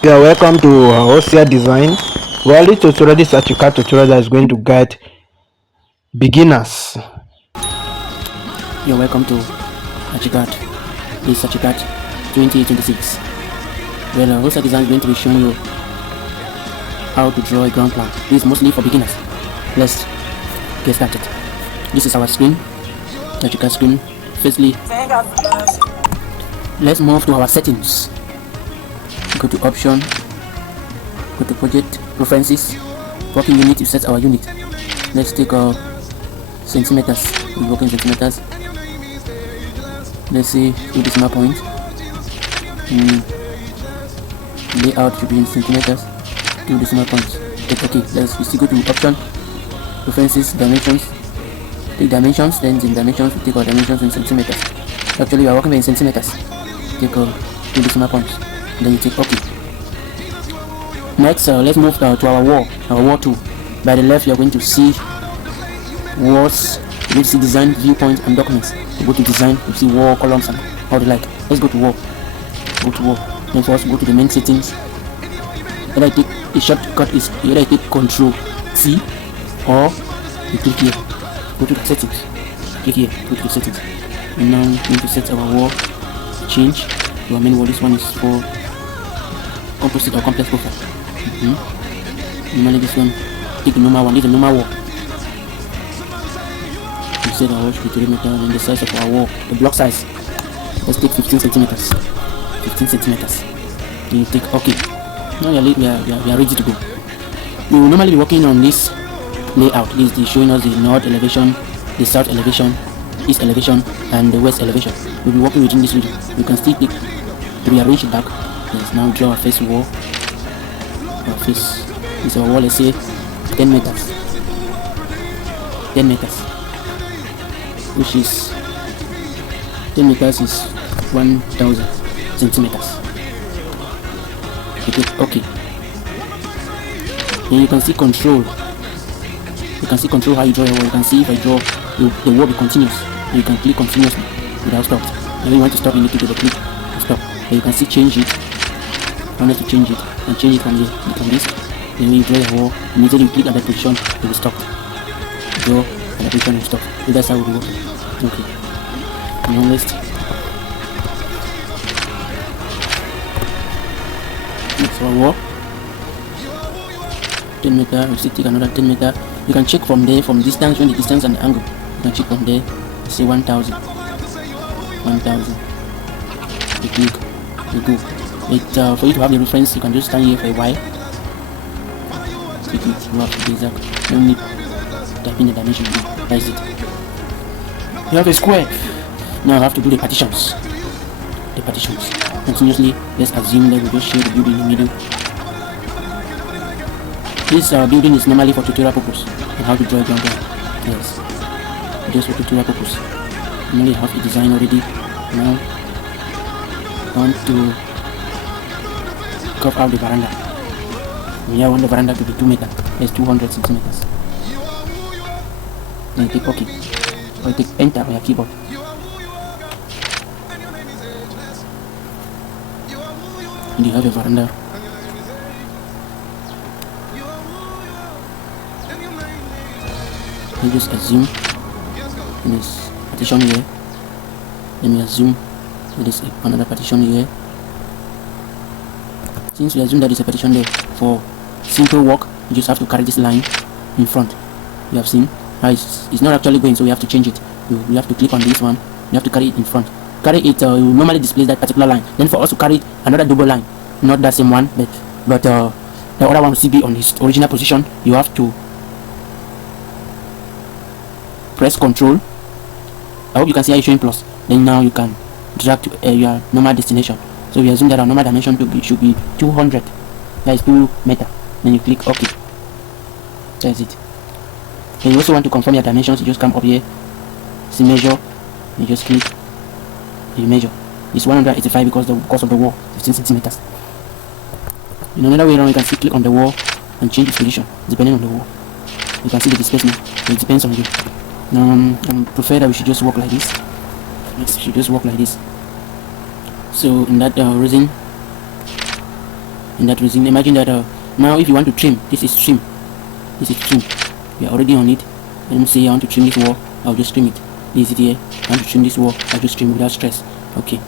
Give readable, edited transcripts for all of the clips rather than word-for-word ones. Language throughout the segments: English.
Yeah, welcome to Hostia Design. Well, this archicad tutorial that is going to guide beginners. You're welcome to archicad. This archicad 2026. Well, Rosa Design is going to be showing you how to draw a ground plan. This is mostly for beginners. Let's get started. This is our screen, archicad screen. Firstly, let's move to our settings. Go to option, go to project, preferences, working unit. You set our unit. Let's take our centimeters. We work in centimeters. Let's say 2 decimal points. Layout should be in centimeters. 2 decimal points. Okay, let's go to option, preferences, dimensions. Take dimensions, then in dimensions we take our dimensions in centimeters. Actually, we are working in centimeters. Take 2 decimal points. Then you take OK. Next, let's move to our wall 2. By the left, you are going to see walls. You going to see design, viewpoint, and documents. You go to design, you see wall, columns, and how they like. Let's go to wall. Go to wall. Then first go to the main settings. Either I take the shortcut is either I take Control C or you click here. Go to the settings. Click here. Go to the settings. And now we need to set our wall. Change your main wall. This one is for composite or complex profile. Normally this one, take the normal one. This is a normal wall. We set our wall should be 3 meters, and the size of our wall, the block size. Let's take 15 centimeters. 15 centimeters. Then you take OK. Now we are ready to go. We will normally be working on this layout. This is showing us the north elevation, the south elevation, east elevation, and the west elevation. We'll be working within this region. You can still click to rearrange it back. Let's now draw our face wall. Our face is our wall, let's say 10 meters. 10 meters. Which is 10 meters is 1000 centimeters. You click OK. Then you can see control. You can see control how you draw your wall. You can see if I draw, the wall be continuous. You can click continuously without stop. And when you want to stop, you need to do the click to stop. And you can see change it. I want to change it and change it from here. You can this. Then when you draw your wall, immediately you click at that position, it will stop. Draw at that position, it will stop. So that's how it will work. Okay. Now let's next our wall. 10 meter, we still take another 10 meter. You can check from there, from distance, when the distance and the angle. You can check from there. Say 1000. 1000. You click, you go. For you to have the reference, you can just stand here for a while. Click it, you have to be exact. No need type in the dimension. That's it. You have a square. Now I have to do the partitions. The partitions. Continuously, let's assume that we just show the building in the middle. This building is normally for tutorial purpose and how to draw a ground plan. Yes, just for tutorial purpose. Normally have a design already. Now I want to curve out the veranda. We want the veranda to be 2 meters. That's 200 centimeters. Then you take OK. Or you take Enter on your keyboard. And you have a veranda. You just assume there is partition here. Then we assume there is another partition here. Since we assume that there is a partition there, for simple work, you just have to carry this line in front. You have seen how it's not actually going, so we have to change it. You have to click on this one. You have to carry it in front. Carry it. You normally display that particular line. Then for us to carry another double line, not that same one, but the other one will still be on its original position. You have to press Control. I hope you can see how it's showing plus. Then now you can drag to your normal destination. So we assume that our normal dimension should be 200. That is 2 meters. Then you click OK. That's it. Then you also want to confirm your dimensions. You just come up here, see measure. You just click. You measure. It's 185 because of the wall, 15 centimeters. In another way around, you can see click on the wall and change its position depending on the wall. You can see the displacement. It depends on you. I prefer that we should just work like this. Yes, we should just work like this. So in that reason, in that reason. Imagine that now if you want to trim, this is trim, we are already on it. Let me say I want to trim this wall, I'll just trim it. This is it here. I want to trim this wall, I'll just trim it without stress. Okay,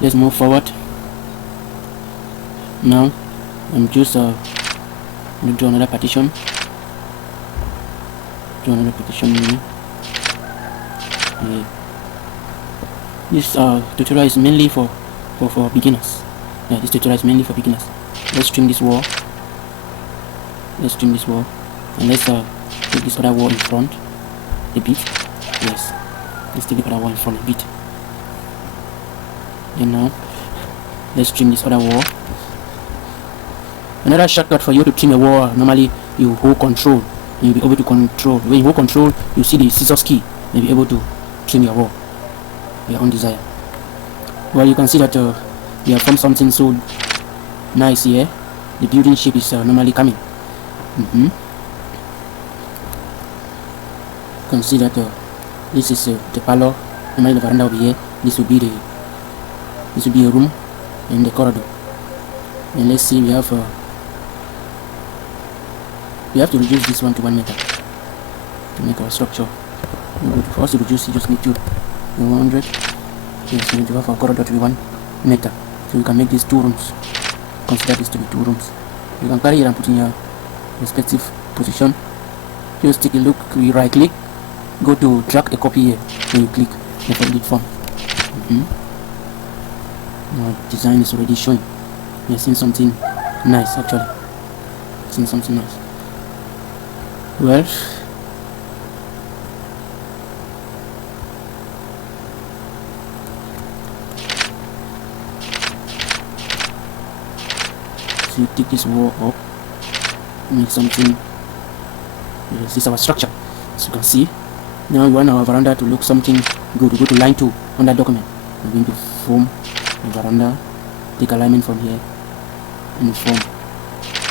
let's move forward. Now I'm just going to draw another partition. Yeah. This tutorial is mainly for beginners. Yeah, this tutorial is mainly for beginners. Let's trim this wall. And let's take this other wall in front a bit. Yes, let's take the other wall in front a bit. And now let's trim this other wall. Another shortcut for you to trim a wall, normally you hold control. You'll be able to control. When you hold control, you see the scissors key. You'll be able to trim your wall, your own desire. Well, you can see that we have formed something so nice here. The building shape is normally coming. You can see that this is the parlor. Normally the veranda will be here. This will be a room in the corridor. And let's see, we have to reduce this one to 1 meter to make our structure. For us to reduce, you just need to 100. Yes, we need to have our corridor to be 1 meter, so we can make these 2 rooms. Consider this to be 2 rooms. You can carry it and put in your respective position. Just take a look. You right click, go to drag a copy here, then you click the edit form. Our design is already showing. We are seeing something nice, actually. Seeing something nice. Well, so you take this wall up, make something. This is our structure, as you can see. Now we want our veranda to look something good. We go to line 2 on that document. We're going to form a veranda. Take alignment from here and form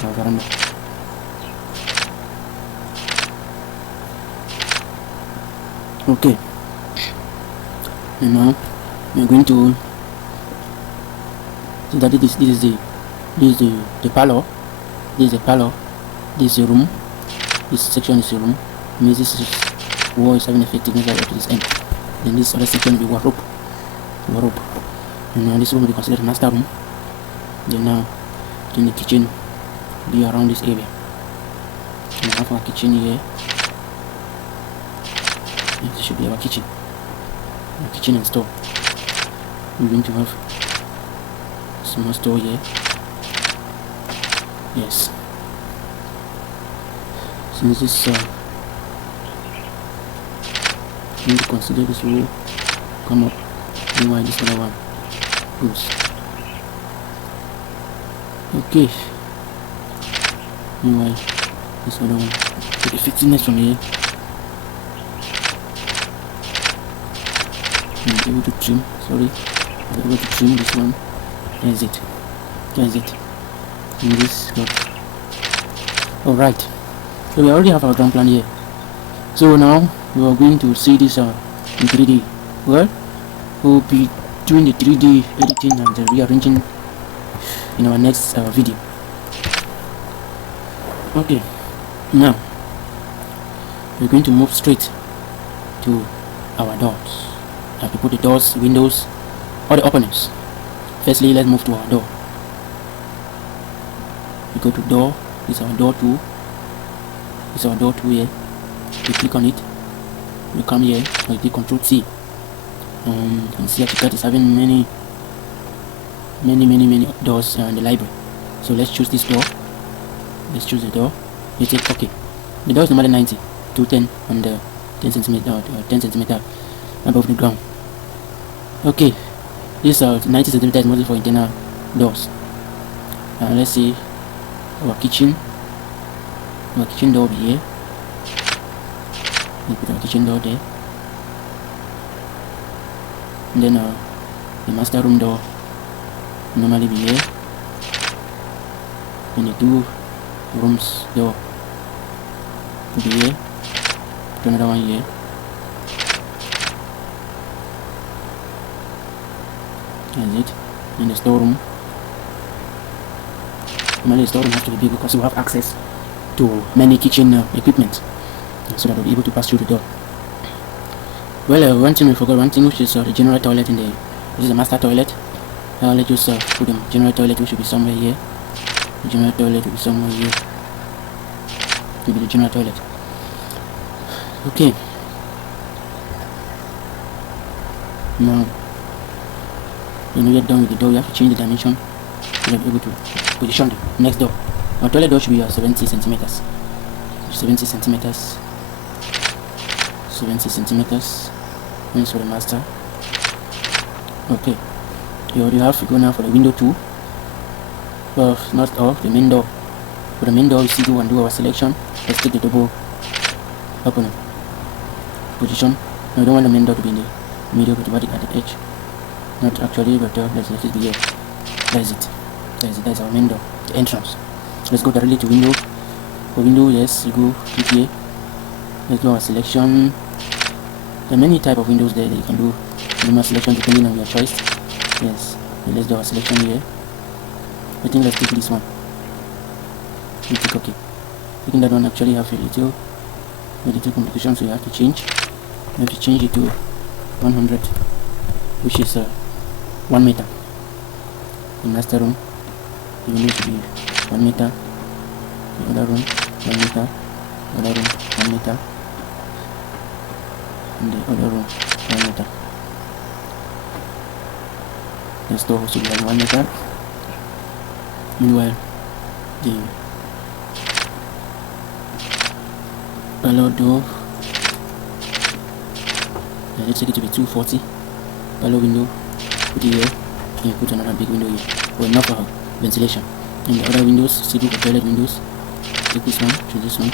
our veranda. Okay, and now we're going to see that this is the parlor. This is the parlor. This is a room. This section is a room. It means this wall is having effectiveness right up to this end. Then this other section will be wardrobe. And now this room will be considered a master room. Then now the kitchen will be around this area. We have our kitchen here. This should be our kitchen and store. We're going to have a small store here. Yes, since this I'm going to consider this will come up, meanwhile this other one goes. Okay, meanwhile this other one, take the 15 from here. I'm able to trim, I'm able to trim this one. That's it. And this got. Alright, so we already have our ground plan here. So now we are going to see this in 3D. Well, we'll be doing the 3D editing and the rearranging in our next video. Okay, now we're going to move straight to our doors. I have to put the doors, windows, or the openings. Firstly, let's move to our door. We go to door. This is our door 2. This is our door 2 here. You click on it. You come here. So you click Control C. You can see archicad is having many doors in the library. So let's choose this door. Let's choose the door. You take OK. The door is normally 90 to 10 on the 10 centimeter above the ground. Okay, this 90 centimeter is mostly for internal doors. Let's see our kitchen door will be here. We put our kitchen door there, and then the master room door will normally be here, and the 2 rooms door will be here. Put another one here. That's it. in the storeroom. Normally the storeroom has to be big because you have access to many kitchen equipment, so that you'll be able to pass through the door. Well, one thing we forgot, which is the general toilet in the, this is the master toilet. Let's just put the general toilet, which should be somewhere here. The general toilet will be somewhere here. Will be the general toilet. Okay. Now, when you get done with the door, you have to change the dimension so that you're able to position the next door. Our toilet door should be 70 centimeters. 70 centimeters. 70 centimeters. That's for the master. Okay. You already have to go now for the window too. Well, not off the main door. For the main door, you see, go and do our selection. Let's take the double opening position. Now, we don't want the main door to be in the middle, but at the edge. Not actually, but let's let it be here. That's it. That's our main door, the entrance. Let's go directly to window. For window, yes, you go click here. Let's do our selection. There are many type of windows there that you can do normal selection depending on your choice. Yes, let's do our selection here. I think let's take this one. You click OK. Taking that one actually have a little complication, so you have to change. You have to change it to 100, which is 1 meter. The master room, the window should be 1 meter. The other room, 1 meter. The other room, 1 meter. And the other room, 1 meter. The store should be 1 meter. Meanwhile, the parlor door, let's take it to be 240. Parlor window, put it here, and you put another big window here for enough ventilation. And the other windows, see the toilet windows, take this one, choose this one.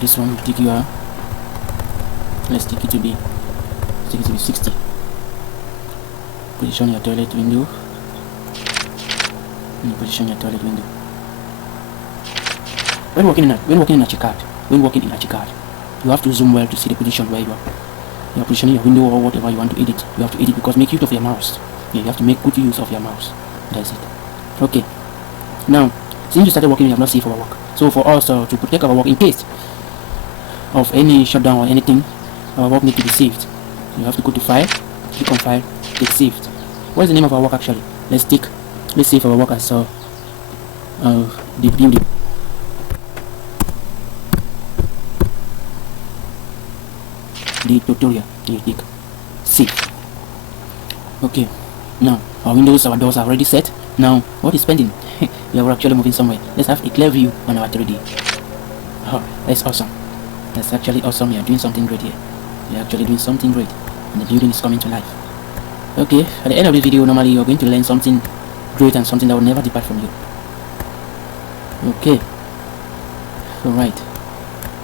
This one, take your, let's take it to be 60. Position your toilet window. And position your toilet window. When working in archicad, you have to zoom well to see the position where you are positioning your window or whatever you want to edit. You have to edit because make use of your mouse. Yeah, you have to make good use of your mouse. That's it. Okay. Now, since you started working, you have not saved our work. So for us to protect our work in case of any shutdown or anything, our work needs to be saved. You have to go to File, click on File, click Saved. What is the name of our work actually? Let's save our work as the building. The tutorial. You click Save. Okay. Now our windows, our doors are already set. Now what is pending? We are actually moving somewhere. Let's have a clear view on our 3D. Oh, that's awesome. That's actually awesome. We are doing something great here. We are actually doing something great, and the building is coming to life. Okay, at the end of this video, normally you're going to learn something great and something that will never depart from you. Okay, alright,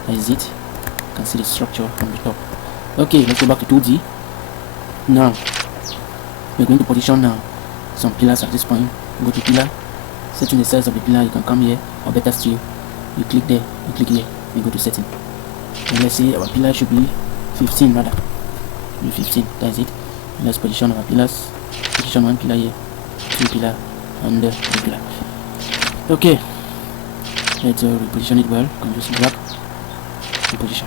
that is it. You can see the structure from the top. Okay, let's go back to 2D. Now we're going to position some pillars at this point. Go to pillar, setting the size of the pillar. You can come here, or better still, you click there, you click here, you go to setting, and let's say our pillar should be 15 rather. 15, that's it. Let's position our pillars. Position one pillar here, two pillar, and three pillar. Okay, let's reposition it well. You can just grab reposition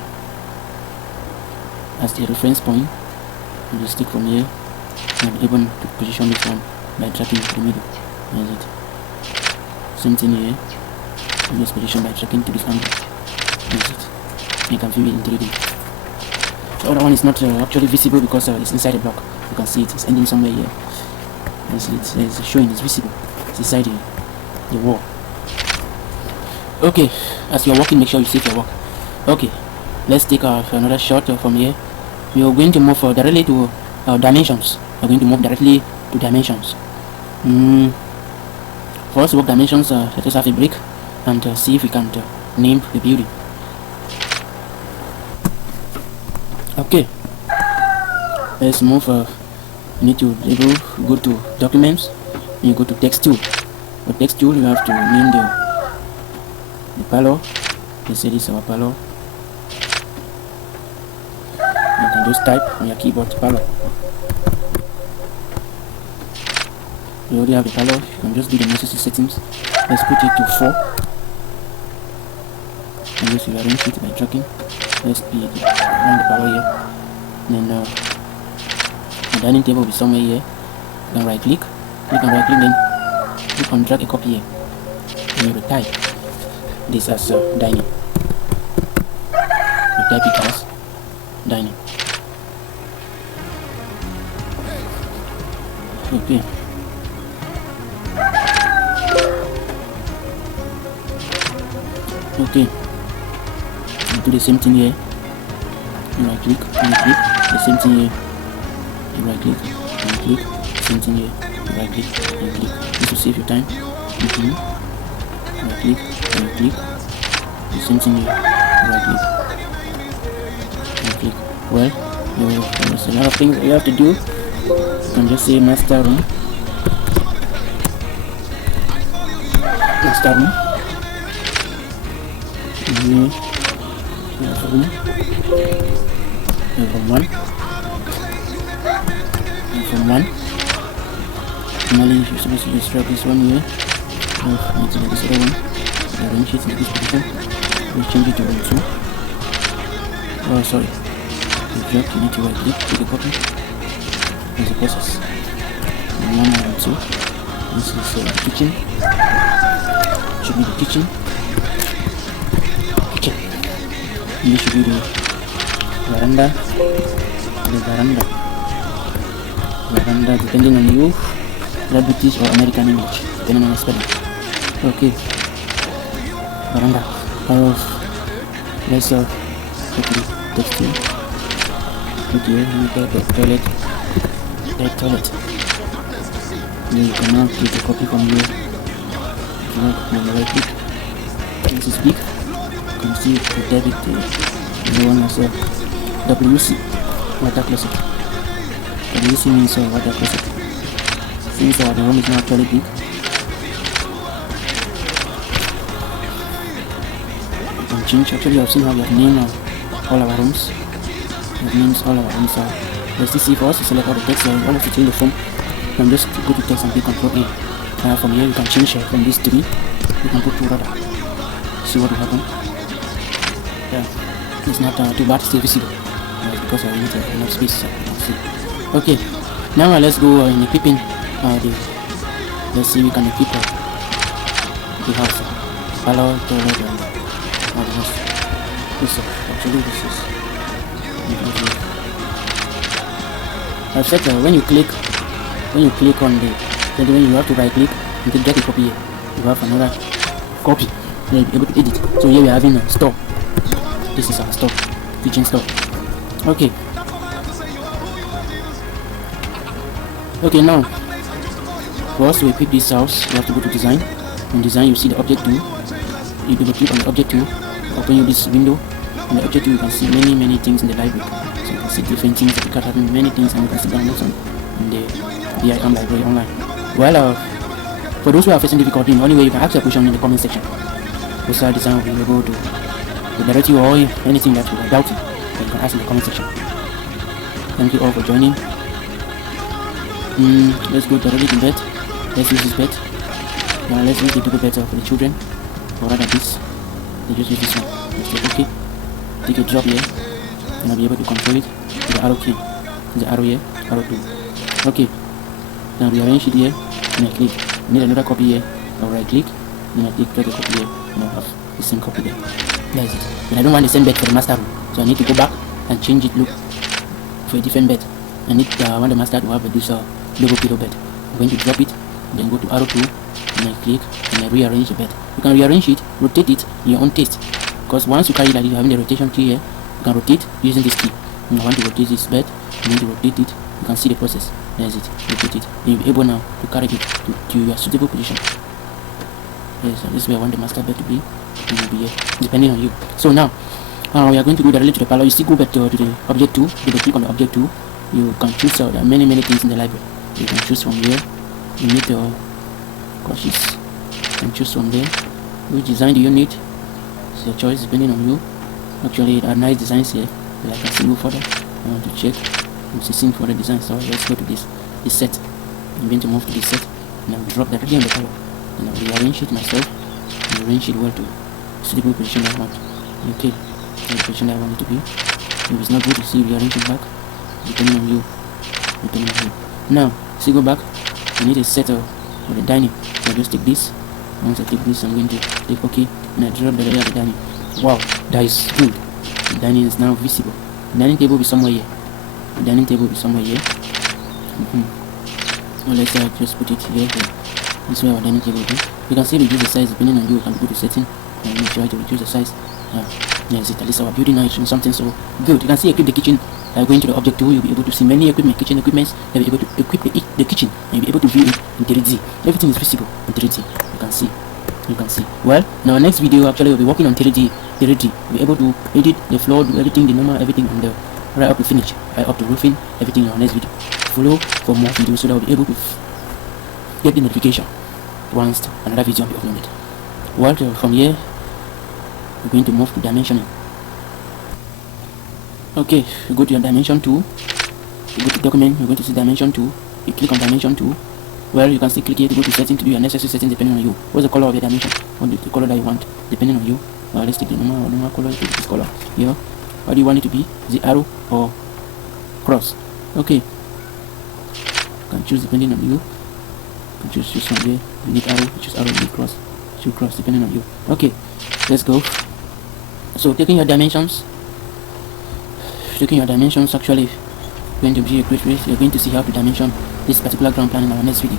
as the reference point. You just stick from here and even to position this one by tracking to the middle. That's it. Same thing here. You just position by tracking to this angle. That's it. You can view it in 3D. The other one is not actually visible because it's inside the block. You can see it's ending somewhere here. It's showing, it's visible. It's inside the wall. Okay, as you're working, make sure you save your work. Okay, let's take another shot from here. We are going to move directly to dimensions. We're going to move directly to dimensions. For us to work dimensions, let us have a break and see if we can name the building. Okay, let's move. You need to label, go to documents, and you go to text tool. For text tool, you have to name the parlor. Let's say this is our parlor. You can just type on your keyboard parlor. You already have the color. You can just do the necessary settings. Let's put it to 4. And just rearrange it by dragging. Let's be around the power here. And then the dining table will be somewhere here. You can right click then click on drag a copy here. And you will type this as dining. You type it as dining. Okay. Okay. You do the same thing here. You right click, the same thing here. You right click, same thing here. You right click, This will save your time. Right click, the same thing here. You right click. Well, there's a lot of things you have to do. You can just say master room. Master room. Room 1. From 1. Normally you're supposed to just drag this one here. Need to make this other one. Arrange it in this position. We'll change it to room 2. Oh, sorry. You need to right click, take a copy. There's a process. Room 1 and room 2. This is the kitchen. Should be the kitchen. This should be the veranda. Veranda, depending on you, British or American English, depending on the spelling. Okay. Veranda. Let's quickly text here. Okay, we got the toilet. Then you can now take a copy from here. If you want, right click. This is big. You can see the debit. The one as WC, water closet. WC means water closet. Since the room is not actually big, you can change. Actually, I've seen how we have named all our rooms. It means all our rooms are. Let's see for us to select all the text. All of it in the form. You can just go to text and click Control A. From here, you can change from these 3. You can put 2 rather. See what will happen. Yeah. It's not too bad, still visible because I need enough space. Okay, now let's go in equipping let's see we can equip the house, parlor, toilet, and all the house. Actually this is I've said when you click on when you have to right click and get a copy here, you have another copy, you'll be able to edit. So here we are having a store. This is our store, kitchen store. Okay. Okay, now for us to equip this house, you have to go to design. In design, you see the object tool. You will click on the object tool, open you this window. In the object tool, you can see many things in the library. So you can see different things that you can have many things, and you can see downloads on the BIM library online. Well, for those who are facing difficulty, the only way you can ask your question in the comment section. Also, design will be able to direct you or anything that you are doubting, you can ask in the comment section. Thank you all for joining. Let's go directly to bed. Let's use this bed. Now let's use the double bed for the children. Or rather this. They just use this one. Let's say okay. Take a drop here. And I'll be able to control it with the arrow key. The arrow here, arrow 2. Okay. Now rearrange it here. And I click. I need another copy here. I'll right click. And I click, drag a copy here. And I'll have the same copy there. That's it. But I don't want the same bed for the master room, so I need to go back and change it look for a different bed. I want the master to have this double pillow bed. I'm going to drop it, then go to arrow 2, and I click and I rearrange the bed. You can rearrange it, rotate it in your own taste. Because once you carry it like you having the rotation key here, you can rotate using this key. And I want to rotate this bed, I'm going to rotate it. You can see the process. There's it. Rotate it. Then you'll be able now to carry it to your suitable position. Yes, so this is where I want the master bed to be. It will be here, depending on you. So now we are going to go directly to the parlor. You still go back to the object 2. If you click on the object 2, you can choose. There are many things in the library. You can choose from here. You need your cautious. You can choose from there. Which design do you need? It's your choice, depending on you. Actually, there are nice designs here. But I can still go further. I want to check. I'm seeing for the design. So let's go to this set. I'm going to move to this set. and I'll drop directly on the tower, and I'll rearrange it myself and arrange it well to suitable position I want. Okay, the position I want it to be. If it's not good, you see, rearrange it back depending on you. Now, see, go back. I need a set of the dining. So I just take this. Once I take this, I'm going to take OK, and I drop the layer of the dining. Wow, that is good. The dining is now visible. The dining table will be somewhere here. The dining table will be somewhere here. Well, let's say I just put it here. This is where our dining table will be. You can see reduce the size depending on you. You can go to setting and make sure to reduce the size. Yes, at least our building now is showing something so good. You can see equip the kitchen. Going to the object tool, you'll be able to see many equipment, kitchen equipments. You'll be able to equip the kitchen, and you'll be able to view it in 3D. Everything is visible in 3D. You can see. Well, in our next video, actually, we'll be working on 3D. We'll be able to edit the floor, do everything, the normal, everything on the right up to finish, right up to roofing, everything in our next video. Follow for more videos so that we'll be able to get the notification once another video will be uploaded. Well, from here, we're going to move to dimensioning. Okay, you go to your dimension tool, you go to document, you're going to see dimension tool, you click on dimension tool. Well, you can still click here to go to setting to do your necessary settings depending on you. What's the color of your dimension? What is the color that you want depending on you? Let's take the normal color, take this color here. What do you want it to be? Is it arrow or cross? Okay, you can choose depending on you. You can choose from here. You need arrow, you choose arrow, you need cross, choose cross depending on you. Okay, let's go. So taking your dimensions actually going to be a great way. You're going to see how to dimension this particular ground plan in our next video.